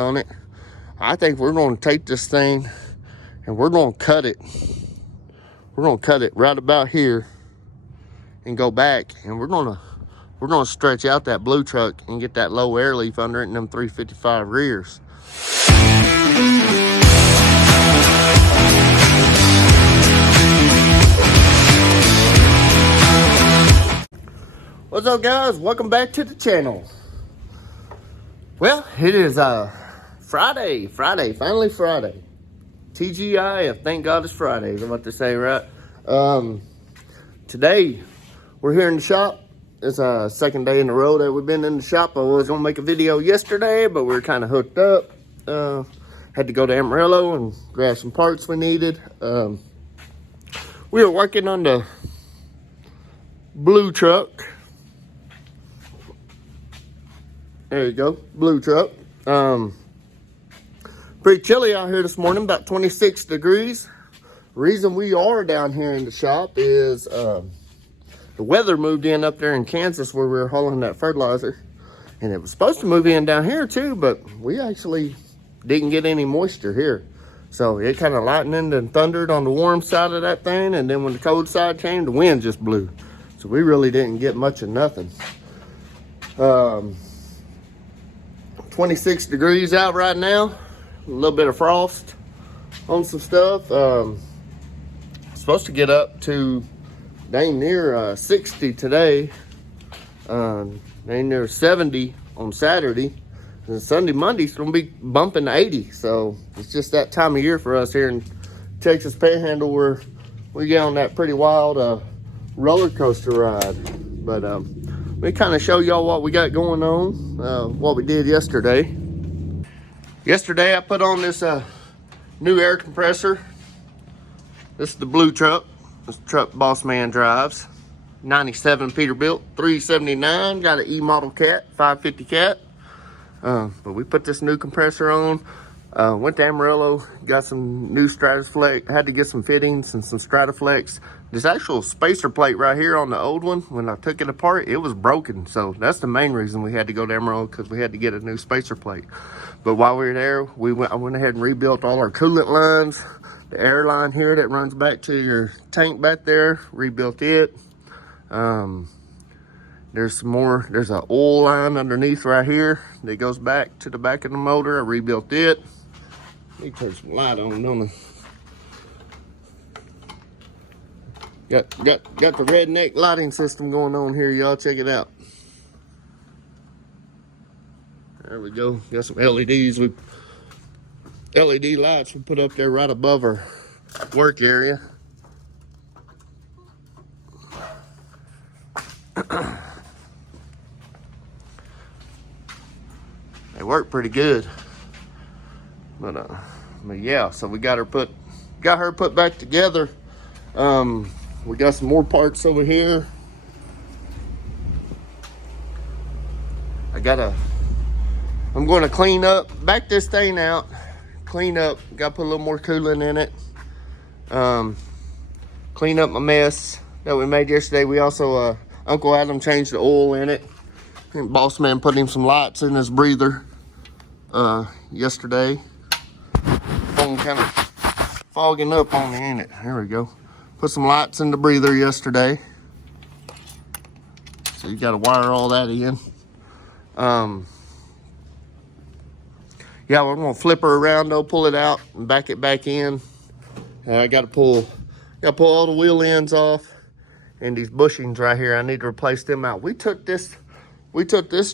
on it. I think we're going to take this thing and we're going to cut it. We're going to cut it right about here and go back, and we're going to stretch out that blue truck and get that low air leaf under it in them 355 rears. What's up, guys? Welcome back to the channel. Well, it is Friday, finally Friday. TGI, thank God it's Friday, is what they say, right? Today, we're here in the shop. It's a second day in a row that we've been in the shop. I was gonna make a video yesterday, but we were kind of hooked up. Had to go to Amarillo and grab some parts we needed. We were working on the blue truck. There you go, blue truck. Pretty chilly out here this morning, about 26 degrees. Reason we are down here in the shop is the weather moved in up there in Kansas where we were hauling that fertilizer. And it was supposed to move in down here too, but we actually didn't get any moisture here. So it kind of lightened and thundered on the warm side of that thing. And then when the cold side came, the wind just blew. So we really didn't get much of nothing. 26 degrees out right now. A little bit of frost on some stuff. Supposed to get up to dang near 60 today. Dang near 70 on Saturday. And Sunday, Monday's gonna be bumping to 80. So it's just that time of year for us here in Texas Panhandle where we get on that pretty wild roller coaster ride. But let me kind of show y'all what we got going on, what we did yesterday. Yesterday I put on this new air compressor. This is the blue truck. This truck Bossman drives. 97 Peterbilt, 379. Got an E model cat, 550 cat. But we put this new compressor on. Went to Amarillo, got some new Strataflex. Had to get some fittings and some Strataflex. This actual spacer plate right here on the old one, when I took it apart, it was broken. So that's the main reason we had to go to Amarillo, because we had to get a new spacer plate. But while we were there, I went ahead and rebuilt all our coolant lines. The air line here that runs back to your tank back there, rebuilt it. There's some more, there's an oil line underneath right here that goes back to the back of the motor. I rebuilt it. Let me turn some light on, don't I? Got the redneck lighting system going on here, y'all. Check it out. There we go. Got some LEDs. LED lights we put up there right above our work area. They work pretty good. But yeah, so we got her put back together. We got some more parts over here. I'm going to clean up, back this thing out, clean up, got to put a little more coolant in it. Clean up my mess that we made yesterday. We also, Uncle Adam changed the oil in it. And Bossman put him some lights in his breather yesterday. Phone kind of fogging up on me, ain't it? There we go. Put some lights in the breather yesterday. So you got to wire all that in. Yeah, we're gonna flip her around though, pull it out and back it back in. I gotta pull all the wheel ends off, and these bushings right here, I need to replace them out. We took this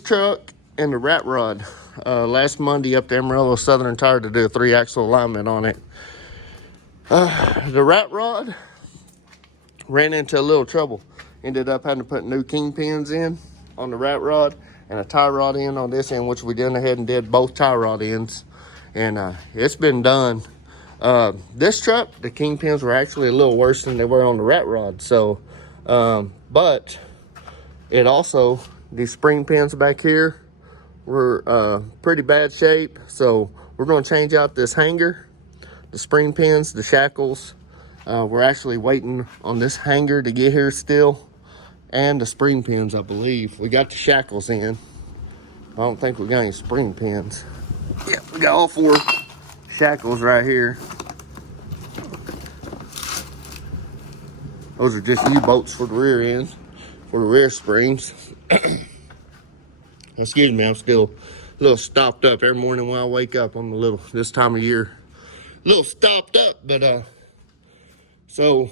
truck and the rat rod last Monday up to Amarillo Southern Tire to do a 3-axle alignment on it. The rat rod ran into a little trouble. Ended up having to put new kingpins in on the rat rod and a tie rod end on this end, which we went ahead and did both tie rod ends. And it's been done. This truck, the kingpins were actually a little worse than they were on the rat rod. So, but it also, these spring pins back here were pretty bad shape. So we're going to change out this hanger, the spring pins, the shackles. We're actually waiting on this hanger to get here still, and the spring pins, I believe. We got the shackles in. I don't think we got any spring pins. Yeah, we got all 4 shackles right here. Those are just U-bolts for the rear ends, for the rear springs. Excuse me, I'm still a little stopped up. Every morning when I wake up, I'm a little, this time of year, a little stopped up. But so,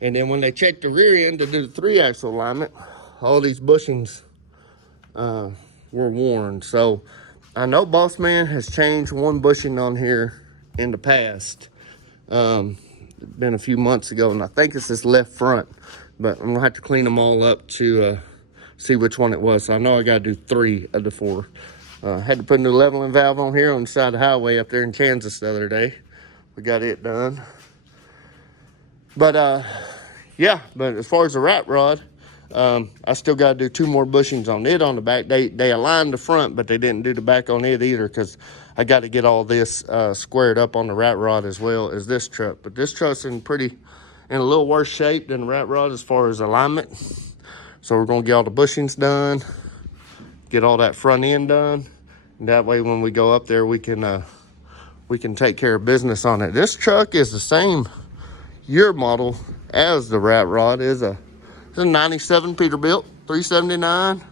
and then when they check the rear end to do the 3-axle alignment, all these bushings were worn. So I know Bossman has changed one bushing on here in the past. Been a few months ago, and I think it's this left front, but I'm gonna have to clean them all up to see which one it was. So I know I gotta do 3 of the 4. Had to put a new leveling valve on here on the side of the highway up there in Kansas the other day. We got it done. But yeah, but as far as the rat rod, I still got to do 2 more bushings on it on the back. They aligned the front, but they didn't do the back on it either, because I got to get all this squared up on the rat rod as well as this truck. But this truck's in a little worse shape than the rat rod as far as alignment. So we're gonna get all the bushings done, get all that front end done, and that way when we go up there, we can take care of business on it. This truck is the same year model as the rat rod. It's a 97 Peterbilt 379.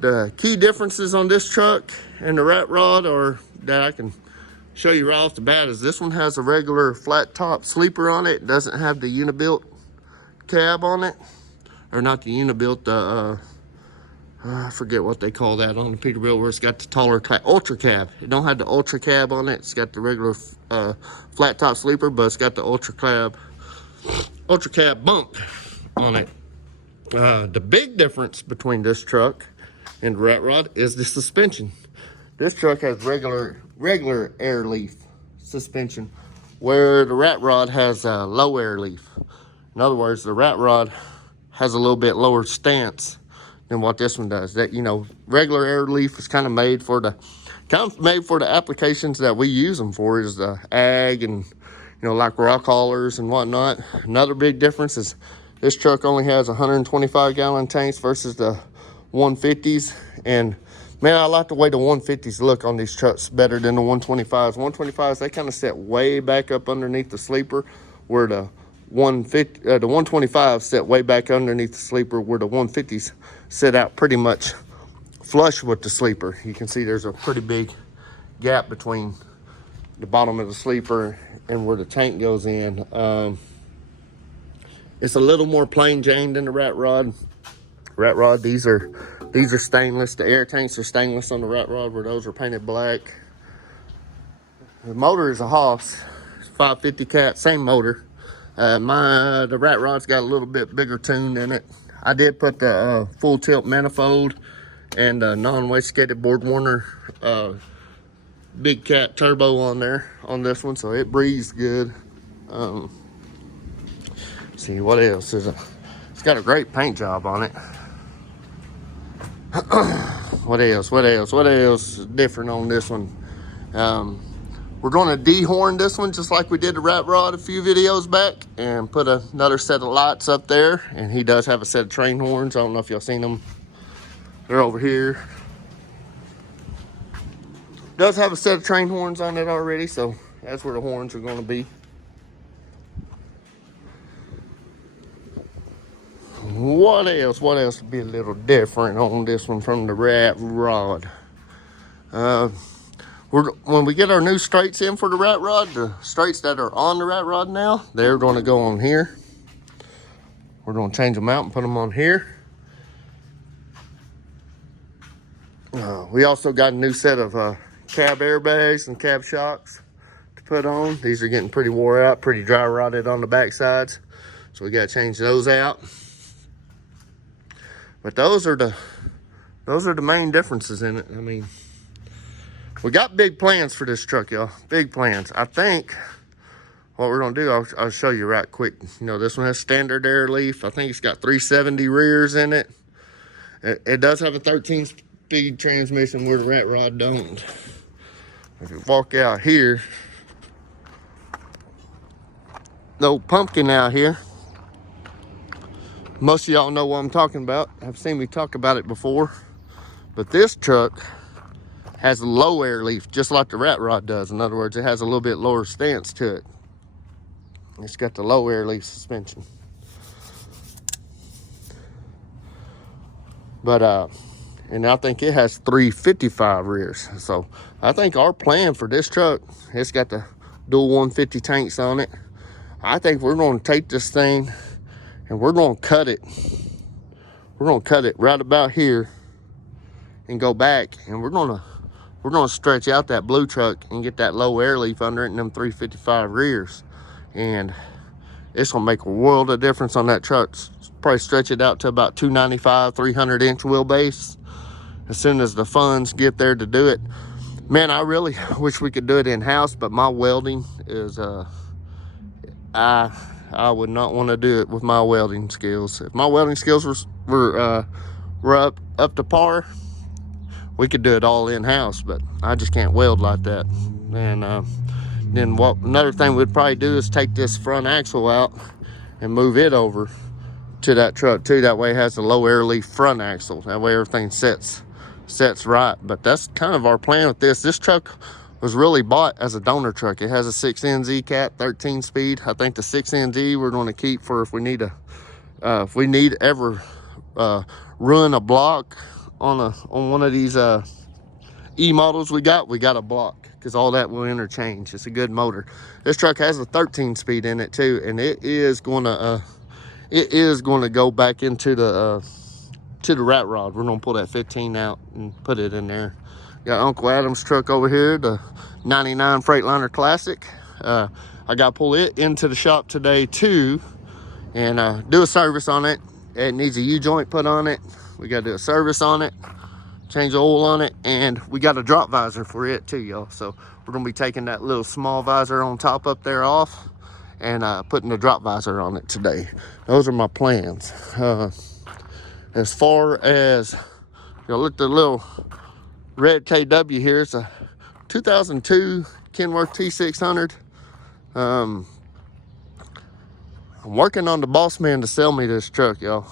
The key differences on this truck and the rat rod are that I can show you right off the bat is this one has a regular flat top sleeper on it. It doesn't have the Unibuilt cab on it, or not the Unibuilt, I forget what they call that on the Peterbilt, where it's got the taller ultra cab. It don't have the ultra cab on it. It's got the regular flat top sleeper, but it's got the ultra cab bump on it. The big difference between this truck and the rat rod is the suspension. This truck has regular air leaf suspension, where the rat rod has low air leaf. In other words, the rat rod has a little bit lower stance than what this one does. That, you know, regular air leaf is kind of made for the applications that we use them for, is the ag and, you know, like rock haulers and whatnot. Another big difference is this truck only has 125 gallon tanks versus the 150s. And man, I like the way the 150s look on these trucks better than the 125s. 125s, they kind of set way back up underneath the sleeper, where the 125s set way back underneath the sleeper, where the 150s sit out pretty much flush with the sleeper. You can see there's a pretty big gap between the bottom of the sleeper and where the tank goes in. It's a little more plain Jane than the rat rod. These are stainless. The air tanks are stainless on the rat rod, where those are painted black. The motor is a Haas 550 cat, same motor. The rat rod's got a little bit bigger tune in it. I did put the full tilt manifold and non-wastegate board Warner big cat turbo on there on this one, so it breathes good. See what else is it's got a great paint job on it. What else is different on this one? We're going to dehorn this one just like we did the rat rod a few videos back, and put another set of lights up there. And he does have a set of train horns. I don't know if y'all seen them. They're over here. Does have a set of train horns on it already, so that's where the horns are going to be. What else would be a little different on this one from the rat rod? When we get our new straights in for the rat rod, the straights that are on the rat rod now, they're going to go on here. We're going to change them out and put them on here. We also got a new set of cab airbags and cab shocks to put on. These are getting pretty wore out, pretty dry rotted on the back sides, so we got to change those out. But those are the main differences in it. I mean, we got big plans for this truck, y'all. Big plans. I think what we're gonna do, I'll show you right quick. You know, this one has standard air leaf. I think it's got 370 rears in it. It does have a 13-speed transmission, where the rat rod don't. If you walk out here, no pumpkin out here. Most of y'all know what I'm talking about. Have seen me talk about it before. But this truck has a low air leaf, just like the rat rod does. In other words, it has a little bit lower stance to it. It's got the low air leaf suspension. But and I think it has 355 rears. So I think our plan for this truck, it's got the dual 150 tanks on it. I think we're going to take this thing and we're going to cut it. We're going to cut it right about here and go back, and we're going to stretch out that blue truck and get that low air leaf under it and them 355 rears. And it's going to make a world of difference on that truck. Probably stretch it out to about 295, 300-inch wheelbase as soon as the funds get there to do it. Man, I really wish we could do it in-house, but my welding is, I would not want to do it with my welding skills. If my welding skills were up to par, we could do it all in-house, but I just can't weld like that. And then another thing we'd probably do is take this front axle out and move it over to that truck too. That way it has a low air leaf front axle. That way everything sets right. But that's kind of our plan with this. This truck was really bought as a donor truck. It has a 6NZ cat, 13 speed. I think the 6NZ we're going to keep for if we need ever run a block on one of these E models we got a block, because all that will interchange. It's a good motor. This truck has a 13 speed in it too, and it is going to go back into the rat rod. We're going to pull that 15 out and put it in there. Got Uncle Adam's truck over here, the 99 Freightliner Classic. I got to pull it into the shop today too and do a service on it. It needs a U-joint put on it. We got to do a service on it, change the oil on it, and we got a drop visor for it too, y'all. So we're going to be taking that little small visor on top up there off and putting the drop visor on it today. Those are my plans. As far as, look at the little red KW here. It's a 2002 Kenworth T600. I'm working on the Bossman to sell me this truck, y'all.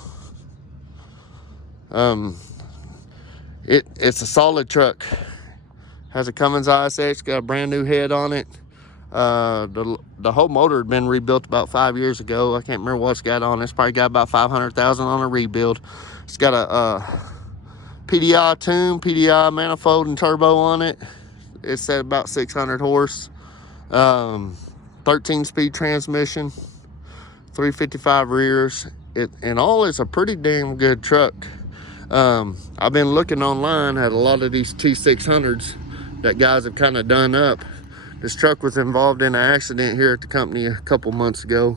It's a solid truck. Has a Cummins ISX, got a brand new head on it. The whole motor had been rebuilt about 5 years ago. I can't remember what it's got on it. It's probably got about 500,000 on a rebuild. It's got a PDI tune, PDI manifold and turbo on it. It's at about 600 horse. 13-speed transmission, 355 rears. And all is a pretty damn good truck. I've been looking online at a lot of these T600s that guys have kind of done up. This truck was involved in an accident here at the company a couple months ago.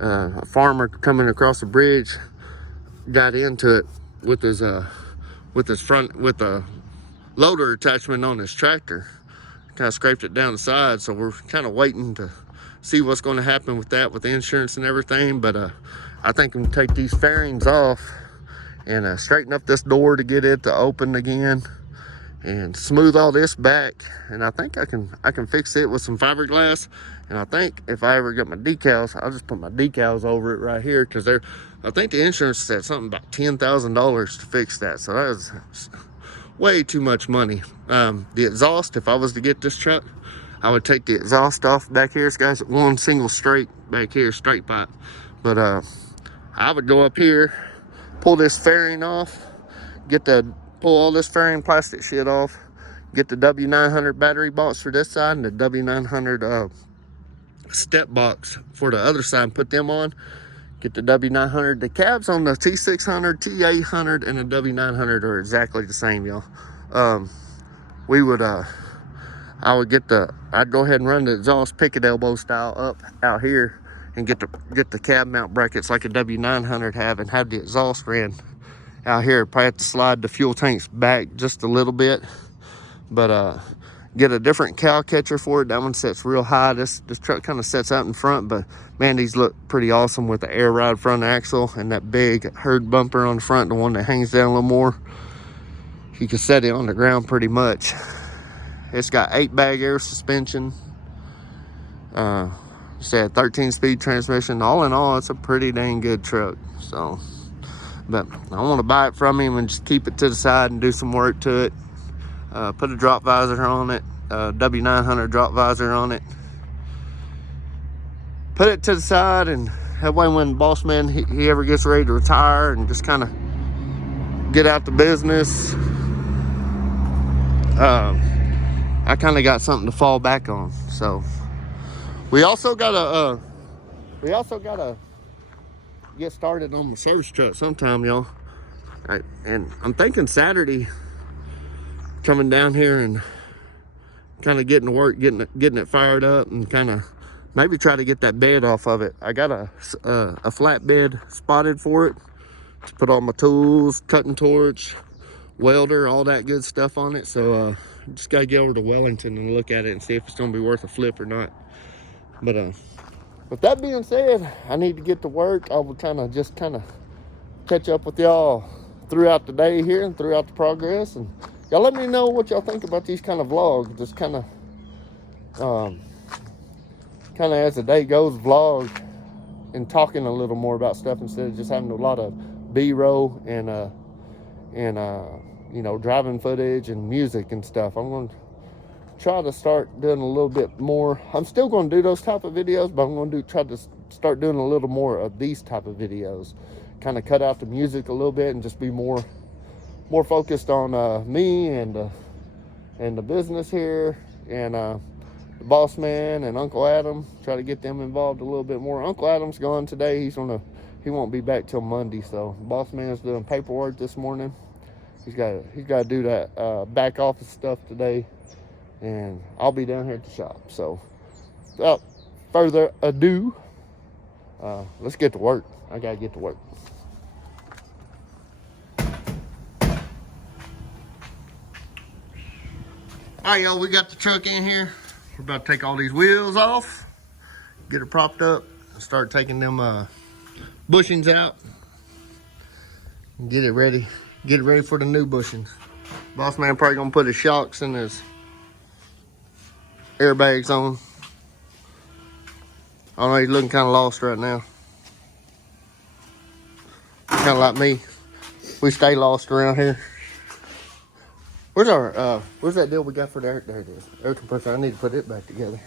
A farmer coming across the bridge got into it with his loader attachment on his tractor. Kind of scraped it down the side, so we're kind of waiting to see what's going to happen with that, with the insurance and everything. But I think I'm gonna take these fairings off and straighten up this door to get it to open again and smooth all this back. And I think I can fix it with some fiberglass. And I think if I ever get my decals, I'll just put my decals over it right here, because I think the insurance said something about $10,000 to fix that. So that is way too much money. The exhaust, if I was to get this truck, I would take the exhaust off back here. It's got one single straight back here, straight pipe. But I would go up here, pull this fairing off, pull all this fairing plastic shit off, get the W900 battery box for this side and the W900 step box for the other side, and put them on. Get the W900. The cabs on the T600, T800, and the W900 are exactly the same, y'all. I'd go ahead and run the exhaust picket elbow style up out here and get the cab mount brackets like a W900 have, and have the exhaust ran out here. Probably have to slide the fuel tanks back just a little bit, but get a different cow catcher for it. That one sets real high. This truck kind of sets out in front, but man, these look pretty awesome with the air ride front axle and that big herd bumper on the front, the one that hangs down a little more. You can set it on the ground pretty much. It's got 8-bag air suspension. Said 13-speed transmission. All in all, it's a pretty dang good truck. So, but I want to buy it from him and just keep it to the side and do some work to it. Put a drop visor on it, W900 drop visor on it. Put it to the side, and that way when Bossman, he ever gets ready to retire and just kind of get out the business, I kind of got something to fall back on. So we also gotta get started on the service truck sometime, y'all. And I'm thinking Saturday, coming down here and kind of getting to work, getting it fired up, and kind of maybe try to get that bed off of it. I got a flat bed spotted for it to put all my tools, cutting torch, welder, all that good stuff on it. So just gotta get over to Wellington and look at it and see if it's gonna be worth a flip or not. But with that being said, I need to get to work. I will kind of catch up with y'all throughout the day here and throughout the progress, and y'all let me know what y'all think about these kind of vlogs. Just kind of as the day goes, vlog and talking a little more about stuff instead of just having a lot of B-roll and you know, driving footage and music and stuff. I'm going to try to start doing a little bit more. I'm still going to do those type of videos, but I'm going to try to start doing a little more of these type of videos. Kind of cut out the music a little bit and just be more focused on me and the business here, and the Bossman and Uncle Adam. Try to get them involved a little bit more. Uncle Adam's gone today. He won't be back till Monday. So Bossman's doing paperwork this morning. He's got to do that back office stuff today, and I'll be down here at the shop. So without further ado, let's get to work. I gotta get to work. All right, y'all, we got the truck in here. We're about to take all these wheels off, get it propped up, and start taking them bushings out, and get it ready for the new bushings. Bossman probably gonna put his shocks and his airbags on. I don't know, he's looking kind of lost right now. Kind of like me. We stay lost around here. Where's that deal we got for the air? There it is. Air compressor. I need to put it back together.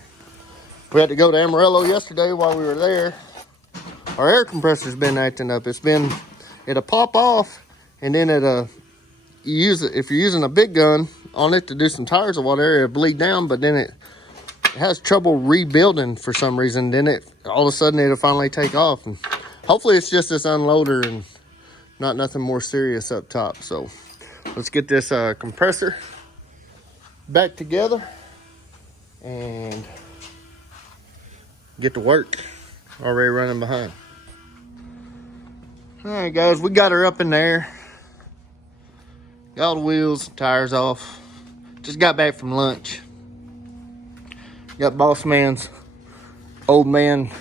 We had to go to Amarillo yesterday while we were there. Our air compressor's been acting up. It'll pop off, and then if you're using a big gun on it to do some tires or whatever, it'll bleed down, but then it has trouble rebuilding for some reason. Then all of a sudden it'll finally take off. And hopefully it's just this unloader and not nothing more serious up top. So let's get this compressor back together and get to work. Already running behind. All right, guys, we got her up in there. Got all the wheels, tires off. Just got back from lunch. Got Bossman's old man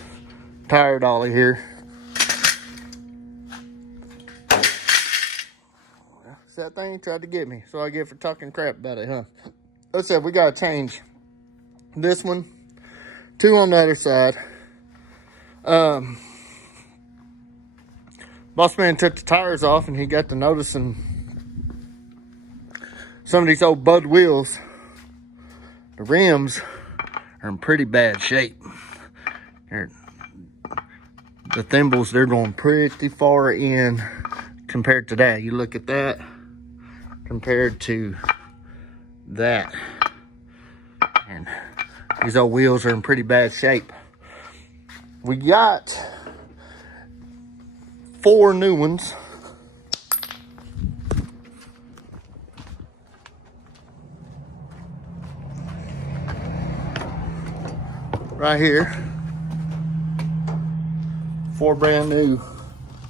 tire dolly here. That thing tried to get me, so I get for talking crap about it, huh? Let's say we gotta change this one, 2 on the other side. Bossman took the tires off, and he got to noticing some of these old Bud wheels. The rims are in pretty bad shape. The thimbles, they're going pretty far in compared to that. You look at that compared to that, and these old wheels are in pretty bad shape. We got 4 new ones. Right here. 4 brand new.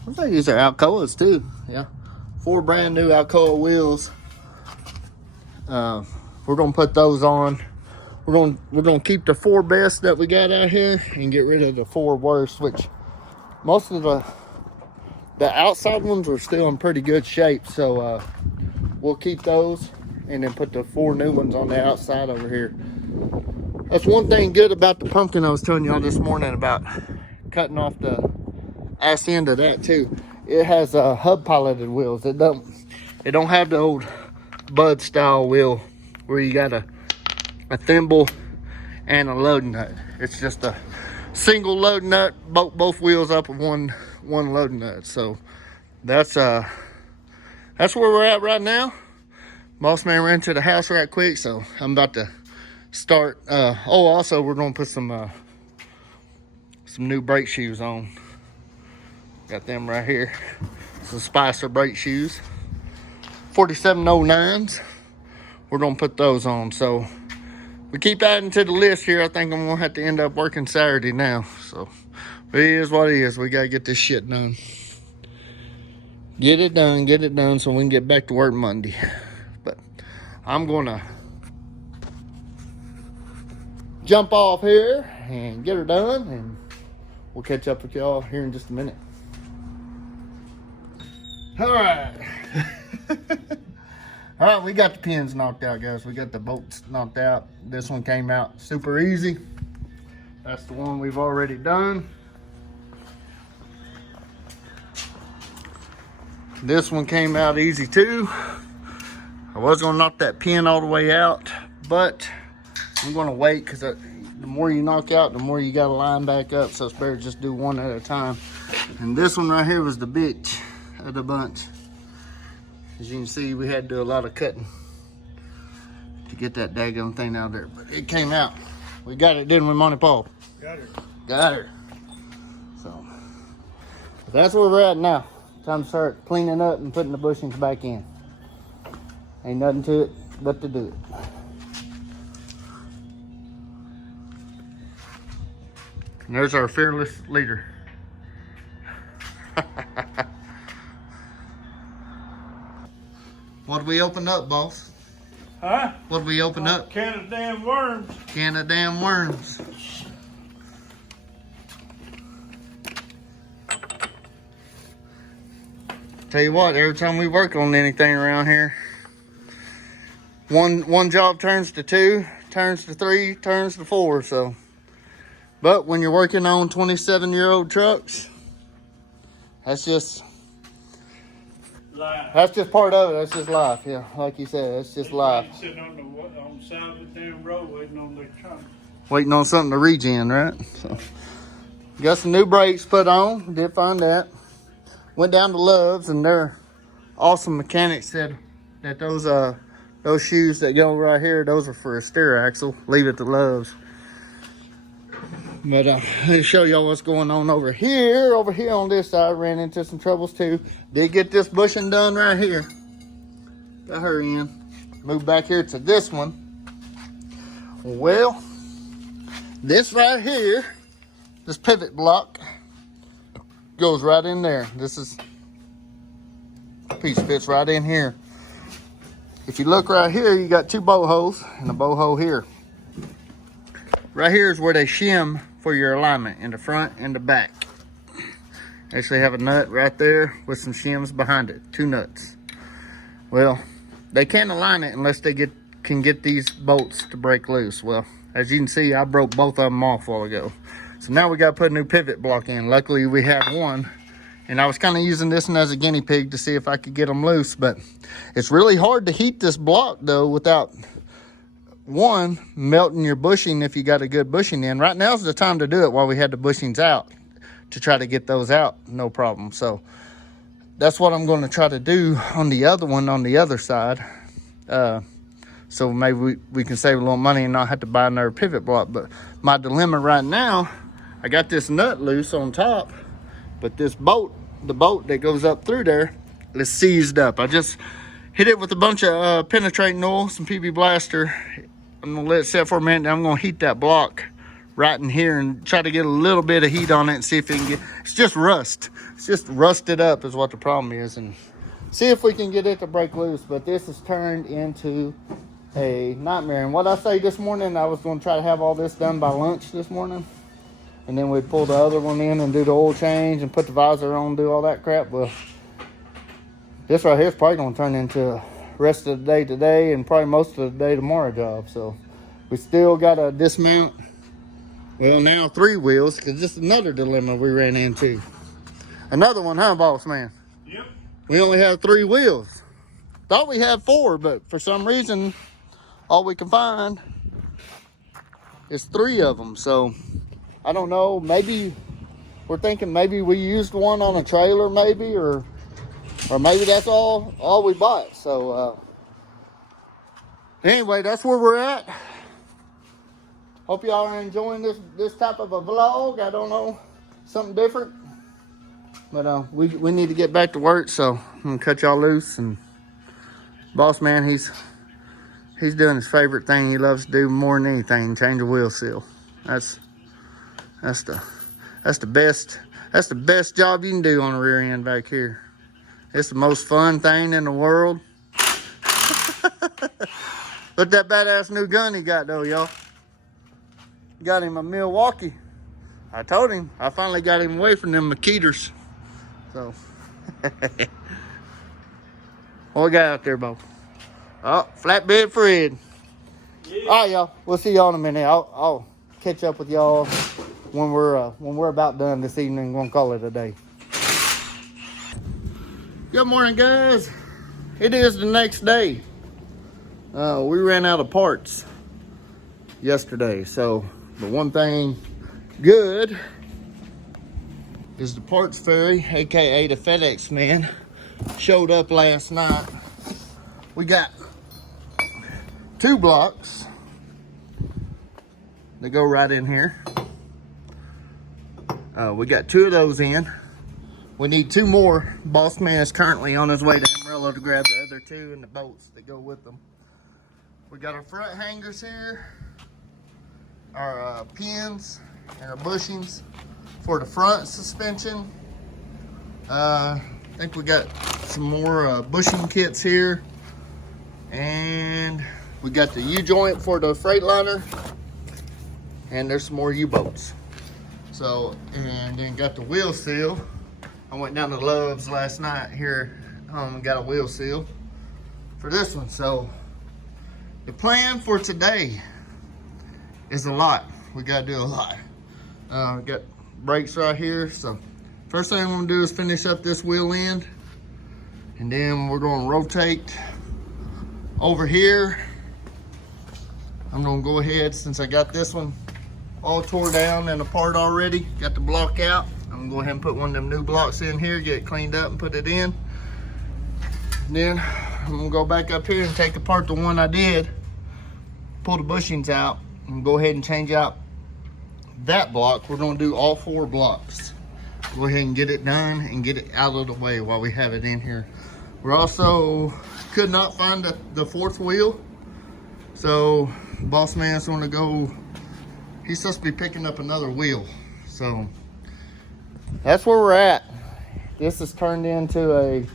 I think these are Alcoas too. Yeah. 4 brand new Alcoa wheels. We're gonna put those on. We're gonna keep the 4 best that we got out here and get rid of the 4 worst, which most of the outside ones are still in pretty good shape. So we'll keep those and then put the 4 new ones on the outside over here. That's one thing good about the pumpkin I was telling y'all this morning about cutting off the ass end of that too. It has hub piloted wheels. It don't have the old Bud style wheel where you got a thimble and a load nut. It's just a single load nut, both wheels up with one load nut. So that's where we're at right now. Bossman ran to the house right quick, so I'm about to start. Also we're gonna put some new brake shoes on. Got them right here. Some Spicer brake shoes, 4709s. We're gonna put those on. So we keep adding to the list here. I think I'm gonna have to end up working Saturday now. So it is what it is. We gotta get this shit done. Get it done so we can get back to work Monday. But I'm gonna jump off here and get her done, and we'll catch up with y'all here in just a minute. All right. All right, we got the pins knocked out, guys. We got the bolts knocked out. This one came out super easy. That's the one we've already done. This one came out easy too. I was gonna knock that pin all the way out, but I'm gonna wait because the more you knock out, the more you gotta line back up. So it's better just do one at a time. And this one right here was the bitch of the bunch. As you can see, we had to do a lot of cutting to get that daggone thing out there, but it came out. We got it, didn't we, Monty Paul? Got her. Got her. So that's where we're at now. Time to start cleaning up and putting the bushings back in. Ain't nothing to it but to do it. And there's our fearless leader. What did we open up, boss? Huh? What did we open up? Can of damn worms. Can of damn worms. Tell you what, every time we work on anything around here, one job turns to 2, turns to 3, turns to 4. So, but when you're working on 27-year-old trucks, that's just Life. That's just part of it. That's just life. Yeah, like you said, that's just life. Sitting on the side of the damn road waiting on their trunk. Waiting on something to regen, right? So, got some new brakes put on. Did find that. Went down to Love's, and their awesome mechanics said that those shoes that go right here, those are for a steer axle. Leave it to Love's. But let me show y'all what's going on over here. Over here on this side, ran into some troubles too. Did get this bushing done right here. Got her in. Move back here to this one. Well, this right here, this pivot block, goes right in there. This piece fits right in here. If you look right here, you got 2 bolt holes and a bolt hole here. Right here is where they shim for your alignment in the front and the back. Actually have a nut right there with some shims behind it, 2 nuts. Well, they can't align it unless they can get these bolts to break loose. Well, as you can see, I broke both of them off a while ago. So now we got to put a new pivot block in. Luckily we have one, and I was kind of using this one as a guinea pig to see if I could get them loose, but it's really hard to heat this block though without one, melting your bushing if you got a good bushing in. Right now's the time to do it while we had the bushings out, to try to get those out, no problem. So that's what I'm going to try to do on the other one on the other side. So maybe we can save a little money and not have to buy another pivot block. But my dilemma right now, I got this nut loose on top, but this bolt, the bolt that goes up through there, is seized up. I just hit it with a bunch of penetrating oil, some PB Blaster. I'm gonna let it set for a minute. I'm gonna heat that block right in here and try to get a little bit of heat on it and see if it can get, it's just rust. It's just rusted up is what the problem is, and see if we can get it to break loose. But this has turned into a nightmare. And what I say this morning, I was gonna try to have all this done by lunch this morning, and then we'd pull the other one in and do the oil change and put the visor on, do all that crap. Well, this right here is probably gonna turn into rest of the day today and probably most of the day tomorrow job. So we still gotta dismount, well, now 3 wheels, because this is another dilemma we ran into. Another one, huh, boss man? Yep. We only have 3 wheels. Thought we had 4, but for some reason all we can find is 3 of them. So I don't know, maybe we're thinking maybe we used one on a trailer maybe, or maybe that's all we bought. So anyway, that's where we're at. Hope y'all are enjoying this type of a vlog. I don't know, something different. But we need to get back to work, so I'm gonna cut y'all loose. And Bossman, he's doing his favorite thing he loves to do more than anything, change a wheel seal. That's the best job you can do on a rear end back here. It's the most fun thing in the world. Look at that badass new gun he got though, y'all. Got him a Milwaukee. I told him, I finally got him away from them Makiters. So, what we got out there, Bo? Oh, flatbed Fred. Yeah. All right, y'all. We'll see y'all in a minute. I'll catch up with y'all when we're about done this evening. We're gonna call it a day. Good morning, guys. It is the next day. We ran out of parts yesterday, so the one thing good is the parts ferry, aka the FedEx man, showed up last night. We got 2 blocks that go right in here. We got 2 of those in. We need 2 more. Bossman is currently on his way to Amarillo to grab the other 2 and the bolts that go with them. We got our front hangers here, our pins and our bushings for the front suspension. I think we got some more bushing kits here, and we got the U-joint for the Freightliner, and there's some more U-bolts. So, and then got the wheel seal. I went down to Love's last night here, got a wheel seal for this one. So the plan for today is a lot. We gotta do a lot. We got brakes right here. So first thing I'm gonna do is finish up this wheel end, and then we're gonna rotate over here. I'm gonna go ahead, since I got this one all tore down and apart already, got the block out, I'm gonna go ahead and put one of them new blocks in here, get it cleaned up and put it in. And then I'm gonna go back up here and take apart the one I did, pull the bushings out, and go ahead and change out that block. We're gonna do all 4 blocks. Go ahead and get it done and get it out of the way while we have it in here. We're also could not find the 4th wheel, so Bossman's gonna go, he's supposed to be picking up another wheel. So that's where we're at. This has turned into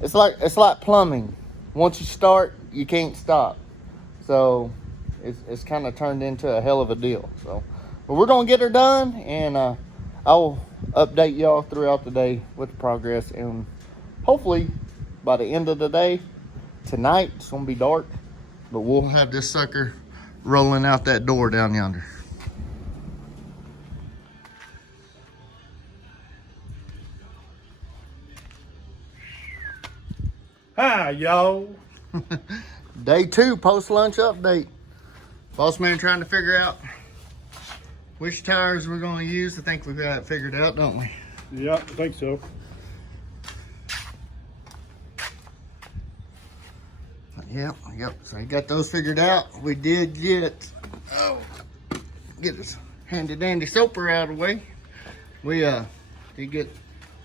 it's like plumbing. Once you start, you can't stop. So it's kind of turned into a hell of a deal. So, but we're gonna get her done, and I'll update y'all throughout the day with the progress, and hopefully by the end of the day tonight, it's gonna be dark, but we'll have this sucker rolling out that door down yonder. Hi, y'all. Day 2 post-lunch update. Bossman trying to figure out which tires we're going to use. I think we've got it figured out, don't we? Yeah, I think so. Yep. So I got those figured out. We did get this handy dandy soaper out of the way. We did get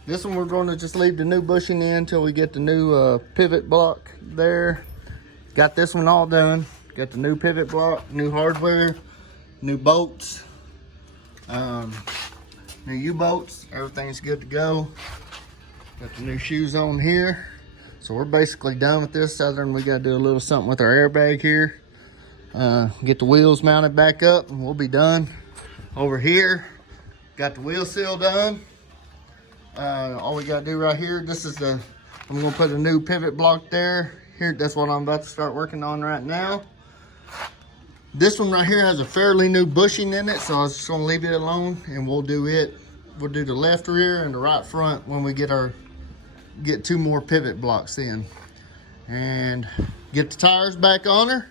this one. We're going to just leave the new bushing in until we get the new pivot block there. Got this one all done. Got the new pivot block, new hardware, new bolts, new U-bolts. Everything's good to go. Got the new shoes on here. So we're basically done with this, other than we got to do a little something with our airbag here. Get the wheels mounted back up, and we'll be done. Over here, got the wheel seal done. All we got to do right here, this is I'm going to put a new pivot block there. Here, that's what I'm about to start working on right now. This one right here has a fairly new bushing in it, so I was just going to leave it alone, and we'll do it. We'll do the left rear and the right front when we get 2 more pivot blocks in. And get the tires back on her,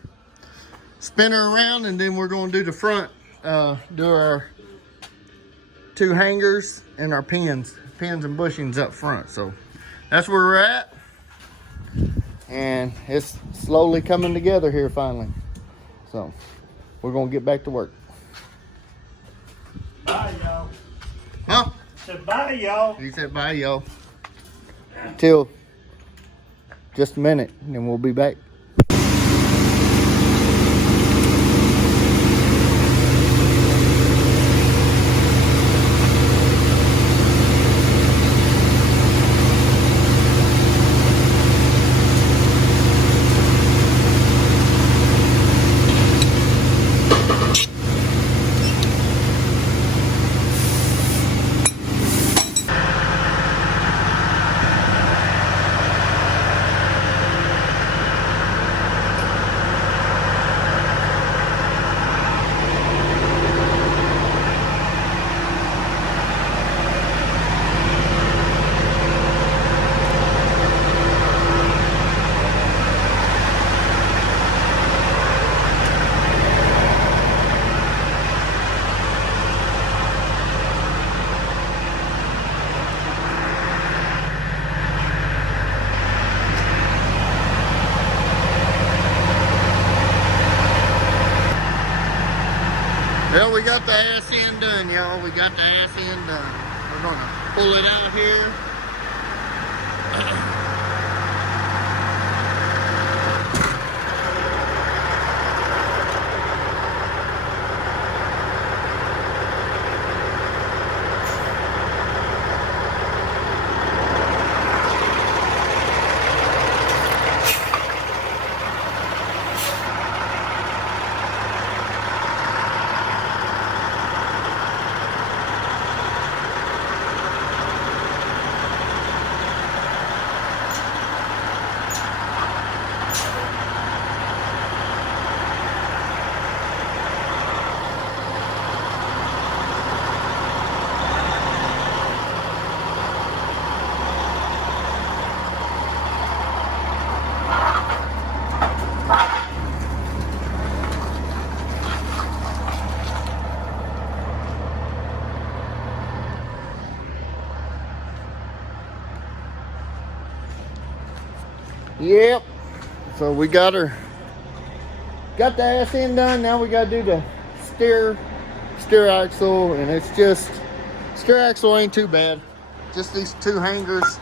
spin her around, and then we're going to do the front, do our 2 hangers and our pins and bushings up front. So that's where we're at, and it's slowly coming together here finally. So we're going to get back to work. Bye, y'all. Huh? Said bye, y'all. He said bye, y'all. Till just a minute, and then we'll be back. Well, we got the ass end done, y'all. We got the ass end done. We're gonna pull it out here. Yep. So we got the ass end done. Now we got to do the steer axle, and it's just, steer axle ain't too bad. Just these 2 hangers,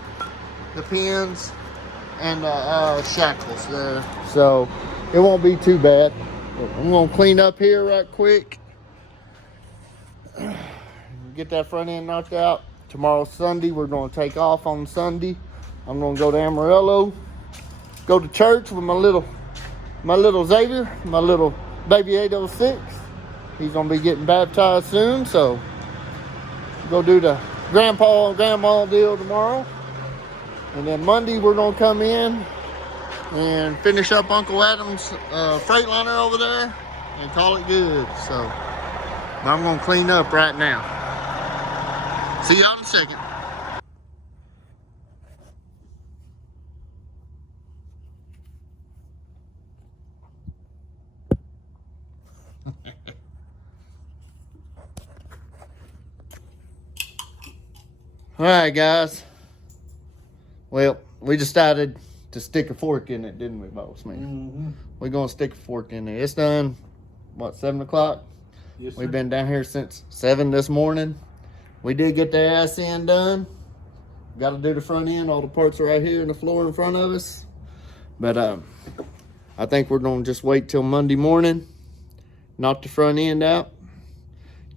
the pins, and shackles there. So it won't be too bad. I'm gonna clean up here right quick. Get that front end knocked out. Tomorrow's Sunday. We're gonna take off on Sunday. I'm gonna go to Amarillo. Go to church with my little Xavier, my little baby 806. He's gonna be getting baptized soon, so go do the grandpa and grandma deal tomorrow. And then Monday we're gonna come in and finish up Uncle Adam's Freightliner over there and call it good. So I'm gonna clean up right now. See y'all in a second. All right, guys. Well, we decided to stick a fork in it, didn't we, Bossman? Mm-hmm. We're going to stick a fork in it. It's done, what, 7 o'clock? Yes, sir. We've been down here since 7 this morning. We did get the ass end done. Got to do the front end. All the parts are right here in the floor in front of us. But I think we're going to just wait till Monday morning, knock the front end out,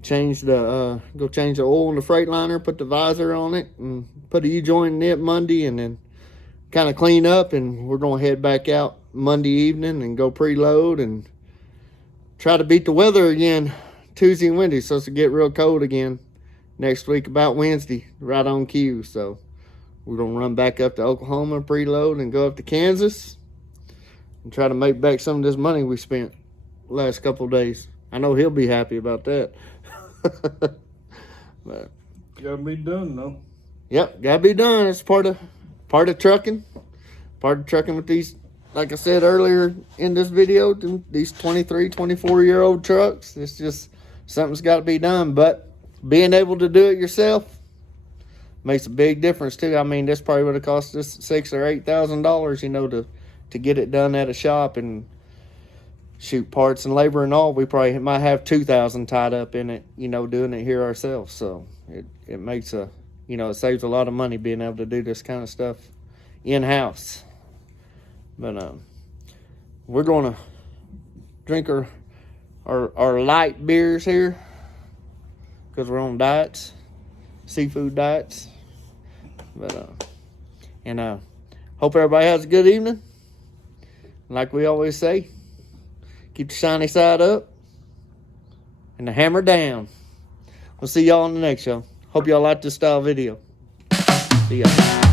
change the go change the oil in the Freightliner, put the visor on it, and put a U-joint in it Monday, and then kind of clean up, and we're gonna head back out Monday evening and go preload and try to beat the weather again Tuesday and Wednesday. So it's to get real cold again next week about Wednesday, right on cue. So we're gonna run back up to Oklahoma, preload, and go up to Kansas and try to make back some of this money we spent the last couple of days. I know he'll be happy about that. But Gotta be done, though. yep, gotta be done. It's part of trucking. Part of trucking with these like I said earlier in this video, these 23, 24-year-old trucks, it's just something's got to be done. But being able to do it yourself makes a big difference too. I mean, this probably would have cost us $6,000 or $8,000, you know, to get it done at a shop, and shoot, parts and labor and all, we probably might have $2,000 tied up in it, you know, doing it here ourselves. So it makes a, you know, it saves a lot of money being able to do this kind of stuff in-house. But we're gonna drink our light beers here because we're on diets, seafood diets. But hope everybody has a good evening. Like we always say, keep the shiny side up and the hammer down. We'll see y'all in the next show. Hope y'all like this style video. See y'all.